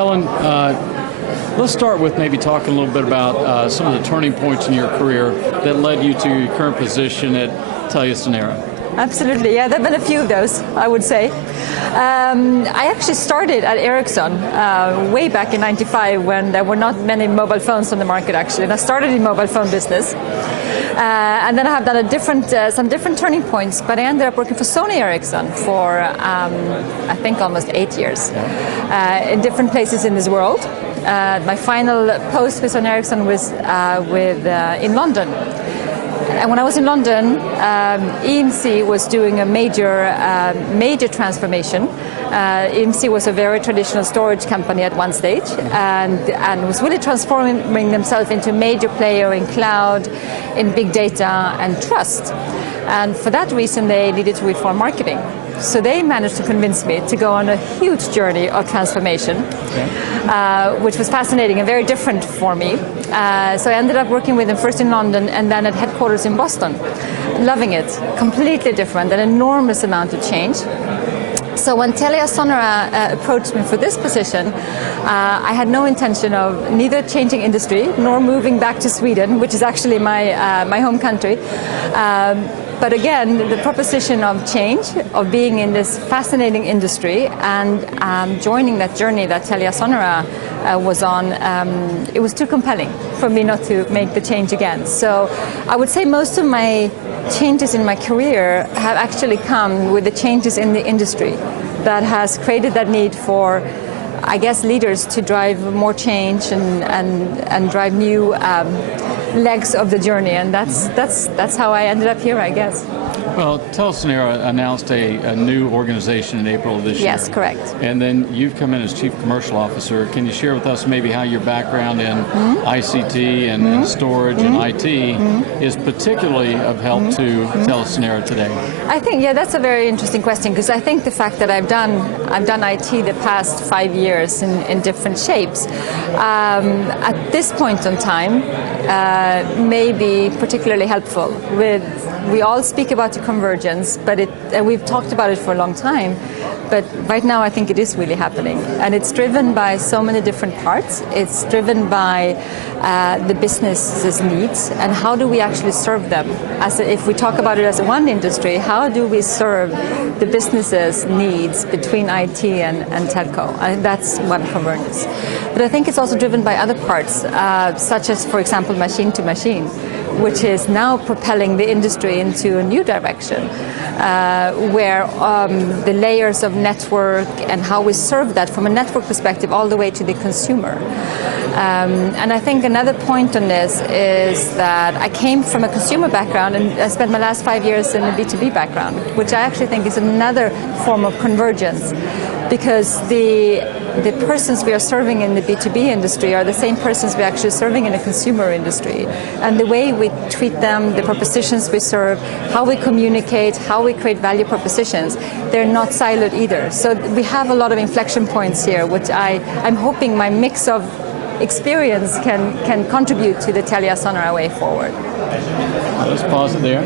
Helen, let's start with maybe talking a little bit about some of the turning points in your career that led you to your current position at TeliaSonera. Absolutely, yeah, there have been a few of those, I would say. I actually started at Ericsson way back in '95 when there were not many mobile phones on the market, actually, and I started in mobile phone business. And then I have done some different turning points, but I ended up working for Sony Ericsson for, I think, almost 8 years in different places in this world. My final post with Sony Ericsson was in London. And when I was in London, EMC was doing a major transformation. EMC was a very traditional storage company at one stage and was really transforming themselves into a major player in cloud, in big data and trust. And for that reason, they needed to reform marketing. So they managed to convince me to go on a huge journey of transformation, which was fascinating and very different for me. So I ended up working with them first in London and then at headquarters in Boston. Loving it, completely different, an enormous amount of change. So when TeliaSonera approached me for this position, I had no intention of neither changing industry nor moving back to Sweden, which is actually my home country. But again, the proposition of change, of being in this fascinating industry and joining that journey that TeliaSonera was on, it was too compelling for me not to make the change again. So I would say most of my changes in my career have actually come with the changes in the industry that has created that need for, I guess, leaders to drive more change and drive new legs of the journey, and that's how I ended up here, I guess. Well, TeliaSonera announced a new organization in April of this year. Yes, correct. And then you've come in as Chief Commercial Officer. Can you share with us maybe how your background in ICT and storage and IT is particularly of help to TeliaSonera today? I think, yeah, that's a very interesting question, because I think the fact that I've done IT the past 5 years in different shapes, at this point in time, may be particularly helpful. We all speak about the convergence, but we've talked about it for a long time. But right now, I think it is really happening, and it's driven by so many different parts. It's driven by the business's needs, and how do we actually serve them? If we talk about it as one industry, how do we serve the business's needs between IT and telco? And that's one convergence. But I think it's also driven by other parts, such as, for example, machine to machine, which is now propelling the industry into a new direction, where the layers of network and how we serve that from a network perspective all the way to the consumer. And I think another point on this is that I came from a consumer background and I spent my last 5 years in a B2B background, which I actually think is another form of convergence, because the persons we are serving in the B2B industry are the same persons we're actually serving in the consumer industry. And the way we treat them, the propositions we serve, how we communicate, how we create value propositions, they're not siloed either. So we have a lot of inflection points here, which I'm hoping my mix of experience can contribute to the TeliaSonera way forward. Let's pause it there.